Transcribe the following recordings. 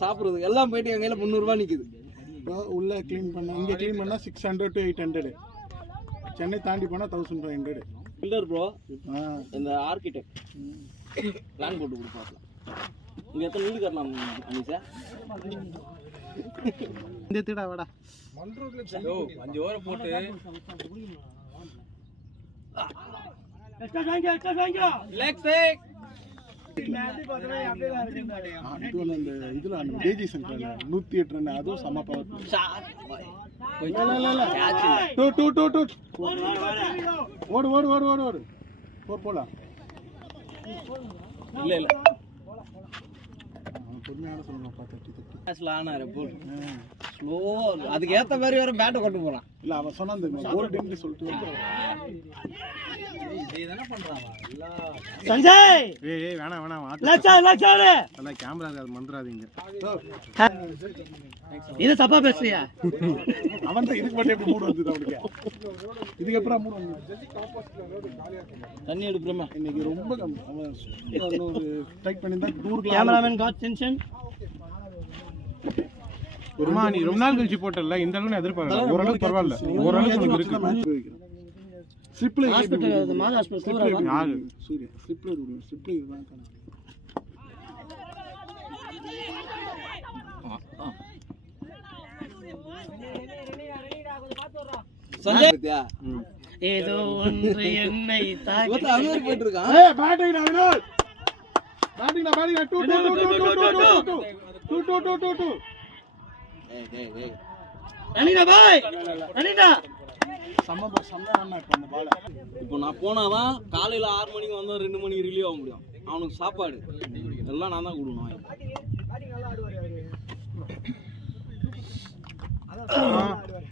சாப்பிட்றதுக்கு எல்லாம் போயிட்டு என் கையில் 300 ரூபா நிற்குது. உள்ள க்ளீன் பண்ண இங்கே க்ளீன் பண்ணால் 600 to 800. சென்னை தாண்டி போனால் 1500. பில்டர் ப்ரோ இந்த ஆர்கிடெக்ட் பிளான் போட்டு கொடுப்பாங்க. இங்கே எத்தனை வீடு கட்டலாம் அனிஷா? இந்த திடா வாடா 5 ஓவரை போட்டு இதுல ஜேஜி சென்டர் 108 ரன் அதுவும் சம பவர். ஓடு ஓடு ஓடு ஓடு ஓடு போலாம். இல்ல இல்ல பொறுமையான சொல்லணும். ஆனாரு போல் ஸ்லோ அதுக்கு ஏற்ற மாதிரி வேற பேட்டை கொண்டு போகலாம். இல்லை அவன் சொன்னா அந்த ஒரு டைம்ல சொல்லிட்டு சஞ்சய் ஏய் வேணாம் வேணாம் அதான் கேமரா அது மந்திராதீங்க. இது தப்பா பேசுறியா? அவன் தான் இதுக்கு மட்டும் எப்படி மூடு வந்தது அவனுக்கு? இதுக்கு எப்பறம் மூடு வந்து தண்ணி எடுக்கிறோமே இன்னைக்கு ரொம்ப அவன் ஒரு டைட் பண்ணி தான் 100 கேமராமேன் காட் டென்ஷன். நீ ரொம்ப நாள் கழிச்சு போட்டல இந்த அளவுக்கு எதிர்பார்க்கல. ஓரளவுக்கு பரவாயில்ல. ஓரளவுக்கு உனக்கு இருக்கு. ஸ்லிப்ல ஹாஸ்பிடல் அது மாத ஹாஸ்பிடல் யாரு சூர்யா ஸ்லிப்ல இருக்கு. ஸ்லிப்ல இதுதான் காணோம். சஞ்சய் ஏதோ ஒன்று என்னை தாக்கி அங்க போயிட்டு இருக்கான். ஏய் பேட்டிங் நான் வினோத் பேட்டிங் நான் 2 ஏய் அனிதா பாய் அனிதா சம்ம இப்ப அந்த பால் இப்போ நான் போனாதான் காலையில 6 மணிக்கு வந்தா 2 மணிக்கு ரிலீவ் ஆக முடியும். அவனுக்கு சாப்பாடு எல்லாம் நான் தான் கொடுக்கணும்.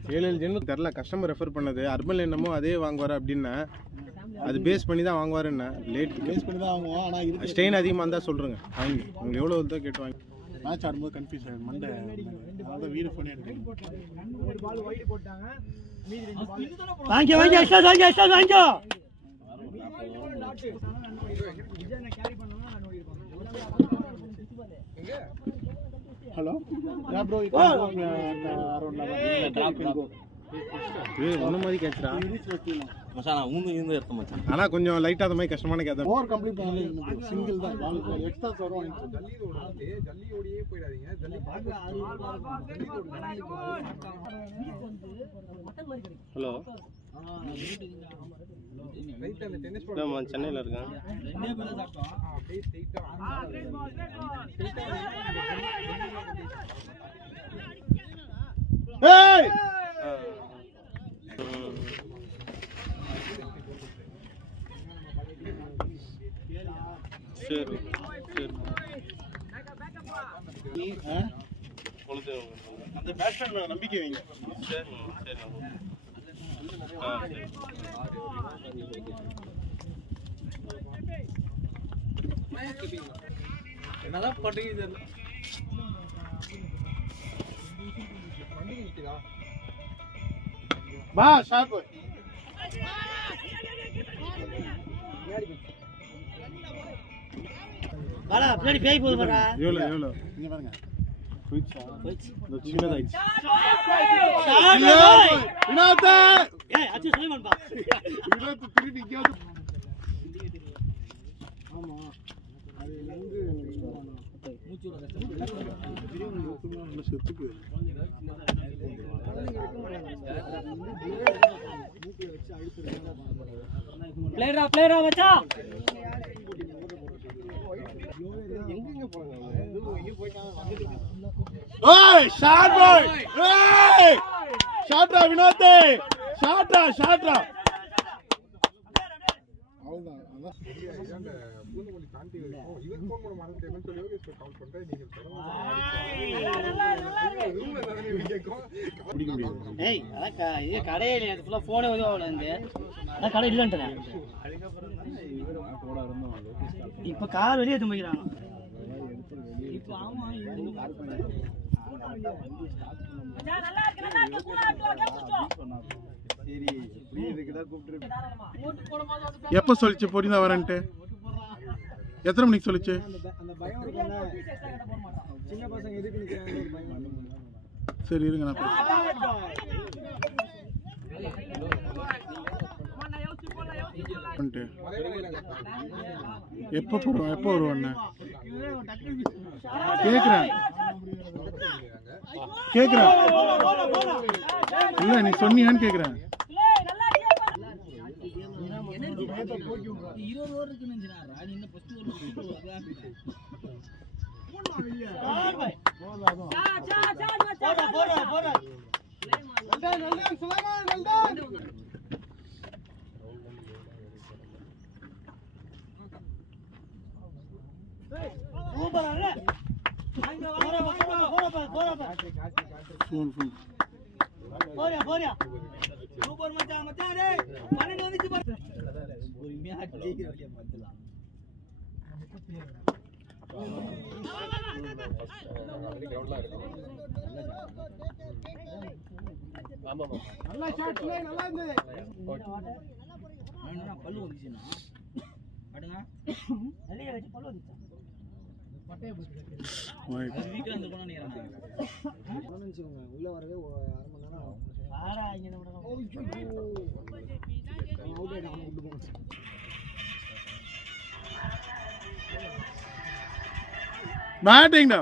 தெரியல கஸ்டமர் ரெஃபர் பண்ணது அர்பன் என்னமோ அதே வாங்குவார் அப்படின்னா அது பேஸ் பண்ணி தான் வாங்குவாருன்னு லேட் பேஸ் பண்ணி தான் வாங்குவோம். ஆனால் இது ஸ்டெயின் அதிகமாக இருந்தால் சொல்கிறேங்க வாங்கி உங்களுக்கு எவ்வளோ தான் கேட்டு வாங்கி. மேட்ச் ஆடும்போது கன்ஃபியூஸ் ஆகிடும் மண்டை. அதான் வீடு பண்ணி எடுக்கணும். வாங்கி வாங்கி எக்ஸ்ட்ரா வாங்கி ஹலோ யா ப்ரோ ஒன்றும் மாதிரி கேட்குறா மச்சான் நான் இருந்து எடுத்த மச்சான். ஆனால் கொஞ்சம் லைட்டாக அந்த மாதிரி கஷ்டமான கேட்க ஓவர் கம்ப்ளீட் பண்ணாலே சிங்கிள் தான் வாங்க எக்ஸ்ட்ரா தருவாங்க. ஜல்லியோடையே போயிடாதீங்க. ஹலோ சென்னையில் இருக்கேன். ஏய் சரி அந்த பேட்ஸ்மேன் மேல நம்பிக்கை வைங்க. என்னதான் பண்றீங்க தெரியல. பா ஷாட் வாடா பின்னாடி பேய் போகுது பாடா. எவ்வளோ இங்க பாருங்க. சின்னதாயிடுச்சு. வினோத் ஏய் அச்சு சுலைமான் பா. வினோத் திருப்பி இங்கேயாவது. ஆமா அது வந்து மூச்சு செத்துக்கு பிளேயரா மச்சான். ஏய் ஷாட் பாய் ஏய் ஷாட்ரா வினோத் ஷாட்ரா அவ்வளவுதான். பூந்தமல்லி தாண்டி இருக்கும். இவன் போன் பண்ண மாட்டேன்னு சொல்லி கால் பண்றேன். நீங்க ஏய் அதான் இது கடையில எனக்கு ஃபுல்லா போனே உதவல இருந்து அதான் கடை இல்லன்ட்டேன். இப்ப கார் வெளியே தும்பிக்கிறாங்க. இப்போ ஆமா எப்ப சொல்லிச்சு பொடிதான் வரேன்ட்டு? எத்தனை மணிக்கு சொல்லிச்சு? சின்ன பசங்க எதுக்கு நிக்கிறாங்க ஒரு பயம். சரி இருங்க நான் எப்போ போடுவோம் எப்போ வருவோம் கேட்குறேன் இல்லை நீ சொன்னியான்னு கேட்குறேன். உள்ள வரவே 1/2 மணி நேரம் பேட்டிங் டா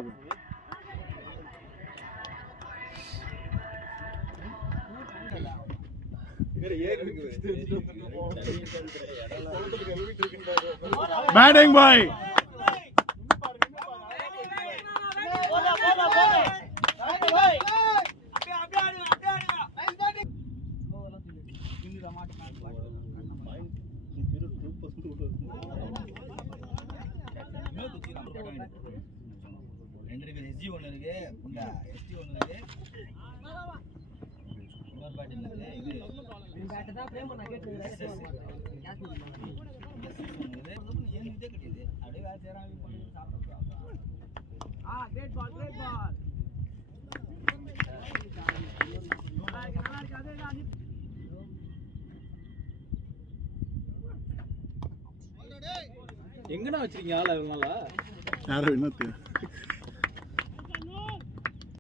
பேட்டிங் பாய் எங்கடா வச்சிருக்கீங்க ஆள இவனால யாரோ என்ன